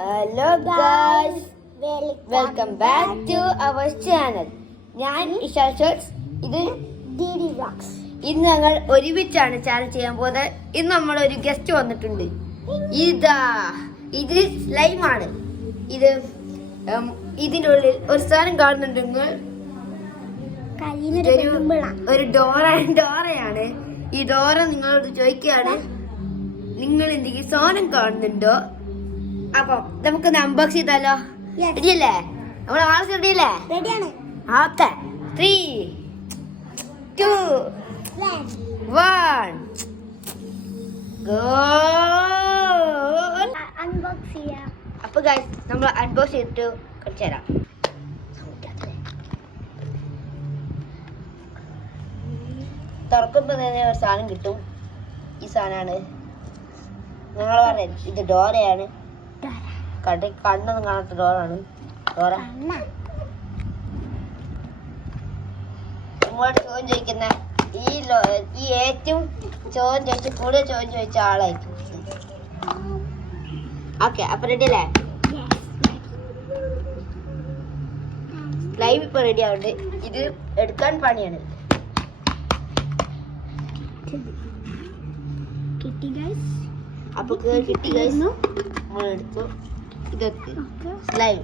Hello guys, welcome back to our channel. ഞാൻ Ishal shorts, ഇത് DD vlogs. ഇന്ന് ഞങ്ങൾ ഒരുമിച്ചാണ് ചാനൽ ചെയ്യാൻ പോകുന്നത്. ഇന്ന് നമ്മളൊരു ഗസ്റ്റ് വന്നിട്ടുണ്ട്. ഇത് സ്ലൈമാണ്. ഇതിൻ്റെ ഉള്ളിൽ ഒരു സാധനം കാണുന്നുണ്ടെങ്കിൽ ഒരു ഡോറയാണ്. ഈ ഡോറ നിങ്ങളോട് ചോദിക്കുകയാണ്, നിങ്ങൾ എന്തെങ്കിലും സാധനം കാണുന്നുണ്ടോ? അപ്പം നമുക്ക് അൺബോക്സ് ചെയ്താലോ? റെഡിയല്ലേ? നമ്മൾ ആൾസ് റെഡിയല്ലേ? റെഡിയാണ്. Okay, 3, 2, 1 go. അൺബോക്സ് ചെയ്യാം. അപ്പൊ ഗൈസ്, നമ്മൾ അൺബോക്സ് ചെയ്തിട്ട് കാണിച്ചു തരാം. തുറക്കുമ്പോ തന്നെ ഒരു സാധനം കിട്ടും. ഈ സാധനമാണ്. നിങ്ങൾ പറയാം, ഇത് ഡോറയാണ്. കണ്ണൊന്നും കാണാത്ത ഡോറാണ്. ഡോറ നിങ്ങളോട് ചോദ്യം ചോദിക്കുന്ന ഈ ഏറ്റവും ചോദ്യം ചോദിച്ച കൂടുതൽ ചോദ്യം ചോദിച്ച ആളായിരിക്കും. ഓക്കെ, അപ്പൊ റെഡി അല്ലേ? ലൈവ് ഇപ്പൊ റെഡി ആവുന്നുണ്ട്. ഇത് എടുക്കാൻ പണിയാണ്. കിട്ടി ഗൈസ്. അപ്പൊ കിട്ടി ഗൈസ്. നമ്മളെടുത്തു. ഇതൊക്കെ സ്ലൈം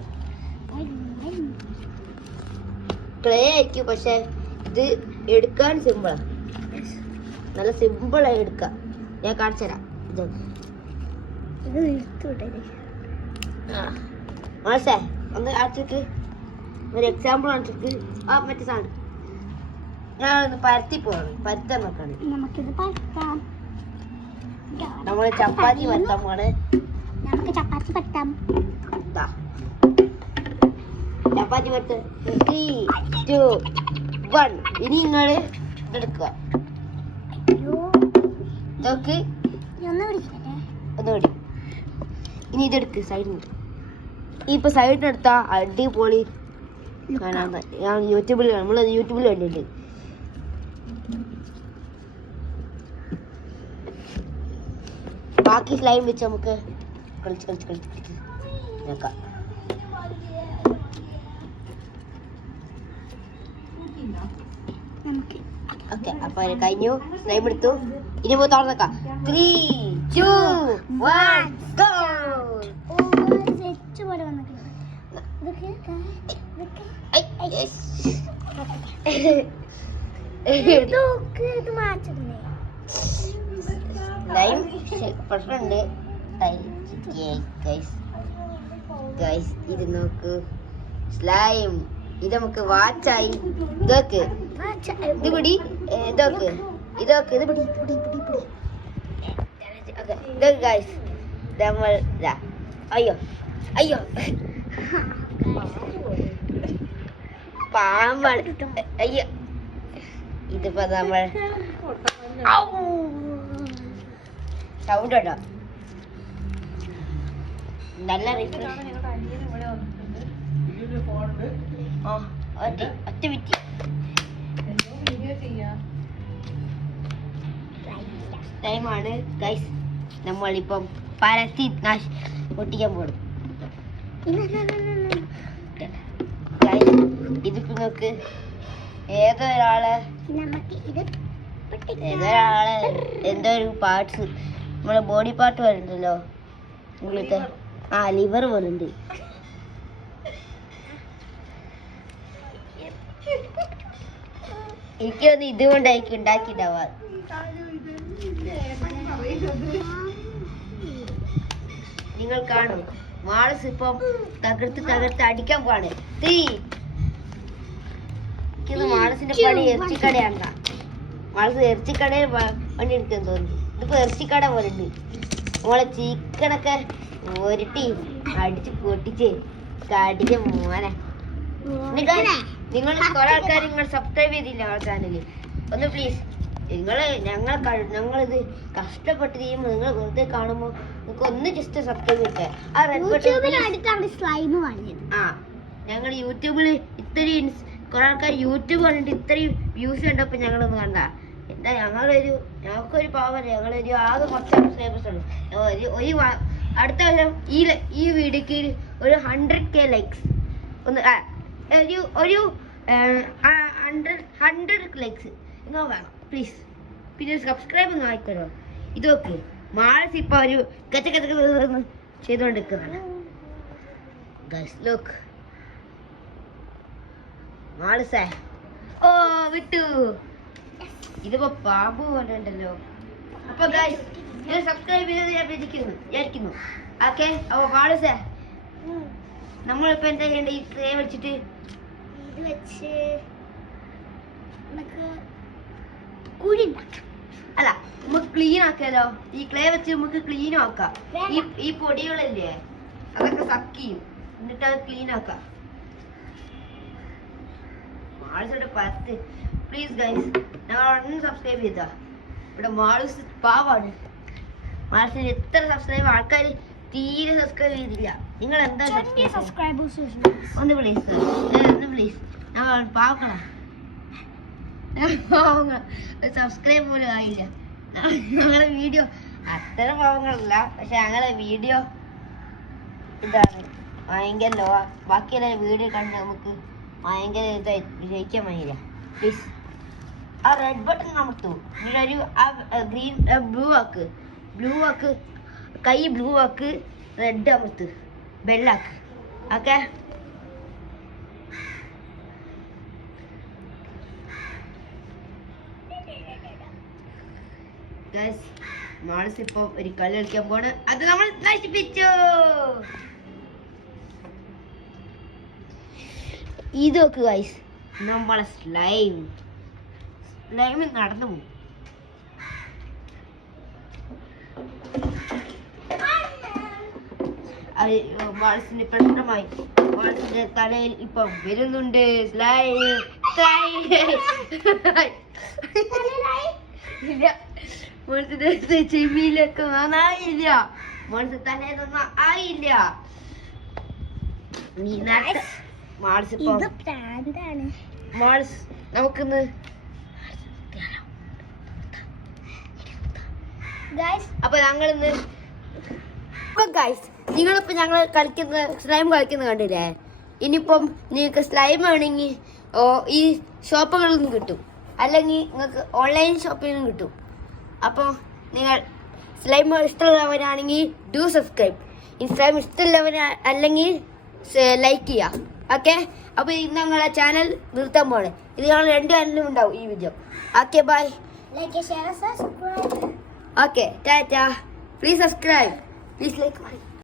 ക്ലേ ആയിരിക്കും, പക്ഷെ ഇത് എടുക്കാൻ സിമ്പിളാണ്. നല്ല സിമ്പിളായി എടുക്കാം. ഞാൻ കാണിച്ചു തരാം. മനസ്സേ ഒന്ന് അടിച്ചിട്ട് ഒരു എക്സാമ്പിൾ കാണിച്ചിട്ട് മറ്റേ സാധനം ഞാനൊന്ന് പരത്തി പോകണം. പരത്താൻ നോക്കാണ്. നമുക്കിത് പരത്താം. നമ്മള് ചപ്പാത്തി പരത്താൻ പോണ്. നമുക്ക് ചപ്പാത്തി പരത്താം. ചപ്പാത്തി പരത്ത് 3, 2, 1. ഇനി നിങ്ങള് ഇതെടുക്കുക. ഇതൊക്കെ ഒന്നുകൂടി. ഇനി ഇതെടുക്ക് സൈഡിന്. ഇപ്പൊ സൈഡിനെടുത്താ അടിപൊളി കാണാൻ. ഞാൻ നമ്മളത് യൂട്യൂബിൽ കണ്ടിട്ടുണ്ട്. ബാക്കി സ്ലൈം വെച്ച് നമുക്ക് കളിച്ച് നോക്കാം. ഓക്കെ, അപ്പൊ കഴിഞ്ഞു. സ്ലൈം എടുത്തു. ഇനി പോയി തുറന്നേക്കാം. 3, 2, 1 ഗോ. ലൈം പ്രശ്നമുണ്ട്. ഇത് നോക്ക്, സ്ലൈം. ഇത് നമുക്ക് വാച്ചായി. ഇതൊക്കെ ഇത് പിടി. ഇതൊക്കെ ഇത് പിടി. ഇതൊക്കെ ഗൈസ് നമ്മൾ അയ്യോ പാമ്പാണ്. അയ്യോ, ഇതിപ്പോ നമ്മൾ സൗണ്ട് ഉണ്ടോ? നല്ല ഒറ്റ വിറ്റി ടൈമാണ് ഗൈസ്. നമ്മളിപ്പം പരത്തി പൊട്ടിക്കാൻ പോകും. ഇതിപ്പോ നോക്ക്, ഏതൊരാള് എന്തോ ഒരു പാർട്സ്, നമ്മളെ ബോഡി പാർട്ട് വരുന്നുണ്ടല്ലോ ഉള്ളിലത്തെ. ലിവർ പോലുണ്ട്. എനിക്ക് തോന്നി ഇതുകൊണ്ടായിരിക്കും ഉണ്ടാക്കിണ്ടാവാ. നിങ്ങൾ കാണും, മാളസ് ഇപ്പം തകർത്ത് അടിക്കാൻ പോവാണ്. മാളസിന്റെ പണി ഇറച്ചിക്കടയാണ്. മാളസ് ഇറച്ചിക്കടയിൽ പണി എടുക്കാൻ തോന്നി. ഇതിപ്പോ ഇറച്ചിക്കട പോലെ ഉണ്ട്. നമ്മളെ ചിക്കനൊക്കെ ഒരട്ടി അടിച്ച് പൊട്ടിച്ച് കടിച്ച മോനെ. നിങ്ങൾ കുറെ ആൾക്കാർ നിങ്ങൾ സബ്സ്ക്രൈബ് ചെയ്തില്ല ആ ചാനല്. ഒന്ന് പ്ലീസ്, ഞങ്ങളിത് കഷ്ടപ്പെട്ട് ചെയ്യുമ്പോൾ നിങ്ങൾ വെറുതെ കാണുമ്പോൾ നിങ്ങൾക്ക് ഒന്ന് ജസ്റ്റ് സബ്സ്ക്രൈബ് ചെയ്തേ. ഞങ്ങൾ യൂട്യൂബിൽ ഇത്രയും കുറെ ആൾക്കാർ യൂട്യൂബ് കണ്ടിട്ട് ഇത്രയും വ്യൂസ് കണ്ടപ്പോൾ ഞങ്ങളൊന്നും കണ്ട. എന്താ ഞങ്ങൾക്കൊരു പാവം. ഞങ്ങളൊരു ആകെ കുറച്ച് സബ്സ്ക്രൈബേഴ്സ് ഉള്ളു. അടുത്ത വർഷം ഈ വീഡിയോക്ക് ഒരു 100K ലൈക്സ് ഒന്ന് ഒരു 100 ലൈക്സ് ഇങ്ങനെ വേണം പ്ലീസ്. പിന്നെ സബ്സ്ക്രൈബ് ഒന്നും ആയിക്കോളൂ. ഇത് നോക്ക്, മാൾസ് ഇപ്പൊ ഒരു കച്ച ചെയ്തുകൊണ്ടിരിക്കുന്നതാണ്. ഗൈസ് ലുക്ക്, മാൾസേ ഓ വിട്ടു. ഇതിപ്പോ പാമ്പ് പോലെ ഉണ്ടല്ലോ. അപ്പൊ ഗൈസ് ഞാൻ സബ്സ്ക്രൈബ് ചെയ്തത് ഞാൻ വിചാരിക്കുന്നു. ഓക്കെ, അപ്പൊ മാൾസേ നമ്മളിപ്പോ എന്താ ചെയ്യണ്ട? ഈ ട്രേ വെച്ചിട്ട് ഇത് വെച്ച് നമുക്ക് കുഴി ഉണ്ടാക്കാം. അല്ല, നമുക്ക് ക്ലീൻ ആക്കാലോ. ഈ ക്ലേ വെച്ച് നമുക്ക് ക്ലീൻ ആക്കാം. ഈ പൊടികളില്ലേ അതൊക്കെ സക്ക് ചെയ്യും, എന്നിട്ട് അത് ക്ലീൻ ആക്കാം. മാൾസോടെ പത്ത് പ്ലീസ് ഗൈസ്, ഞങ്ങൾ ഒന്ന് സബ്സ്ക്രൈബ് ചെയ്താ. ഇവിടെ മാൾസ് പാവാണ്. മാൾസിന് എത്ര സബ്സ്ക്രൈബ്, ആൾക്കാർ തീരെ സബ്സ്ക്രൈബ് ചെയ്തില്ല. നിങ്ങൾ എന്താ സബ്സ്ക്രൈബേഴ്സ് ഒന്ന് പ്ലീസ് ഞങ്ങൾ പാവക്കണം. സബ്സ്ക്രൈബ് പോലും ആയില്ല. ഞങ്ങളുടെ വീഡിയോ അത്ര പാവങ്ങളല്ല, പക്ഷെ ഞങ്ങളുടെ വീഡിയോ ഇതാണ് ഭയങ്കര ലോ. ബാക്കിയുള്ള വീഡിയോ കണ്ട് നമുക്ക് ഭയങ്കര ഇതായി വിജയിക്കാൻ കഴിയില്ല. പ്ലീസ് ആ റെഡ് ബട്ടൺ അമർത്തു. ഒരു ഗ്രീൻ ബ്ലൂ ആക്ക് കൈ ബ്ലൂ ആക്ക്, റെഡ് അമർത്ത്, ബെല്ലാക്ക്. ഓക്കെ, മാൾസ് ഇപ്പൊ ഒരു കളി കളിക്കാൻ പോണ്. അത് നമ്മൾ നശിപ്പിച്ചു. ഇത് നോക്ക് ഗൈസ്, നമ്മളെ സ്ലൈം നടന്നു പോകും. മാൾസിന് പ്രശ്നമായി. മാൾസിന്റെ തലയിൽ ഇപ്പൊ വരുന്നുണ്ട് സ്ലൈം. ഇല്ല, മോൾസിന്റെ ചെവിയിലൊക്കെ ആയില്ല. മോൾസ് തലേന്നൊന്നും ആയില്ല. മാൾസ് നമുക്കിന്ന് അപ്പൊ ഞങ്ങളിന്ന് നിങ്ങളിപ്പോ ഞങ്ങൾ സ്ലൈം കളിക്കുന്ന കണ്ടില്ലേ? ഇനിയിപ്പം നിങ്ങൾക്ക് സ്ലൈം വേണമെങ്കിൽ ഈ ഷോപ്പുകളിൽ നിന്ന് കിട്ടും, അല്ലെങ്കിൽ നിങ്ങൾക്ക് ഓൺലൈൻ ഷോപ്പിൽ നിന്ന് കിട്ടും. അപ്പോൾ നിങ്ങൾ സ്ലൈം ഇഷ്ടമുള്ളവരാണെങ്കിൽ ഡു സബ്സ്ക്രൈബ്. ഈ സ്ലൈം ഇഷ്ടമുള്ളവർ അല്ലെങ്കിൽ ലൈക്ക് ചെയ്യുക. ഓക്കെ, അപ്പോൾ ഇന്ന് ഞങ്ങളെ ചാനൽ നിർത്താൻ പോണേ. ഇത് ഞങ്ങൾ 2 ചാനലും ഉണ്ടാവും ഈ video. Okay, bye. Like share subscribe. Okay, tata. Please subscribe, please like.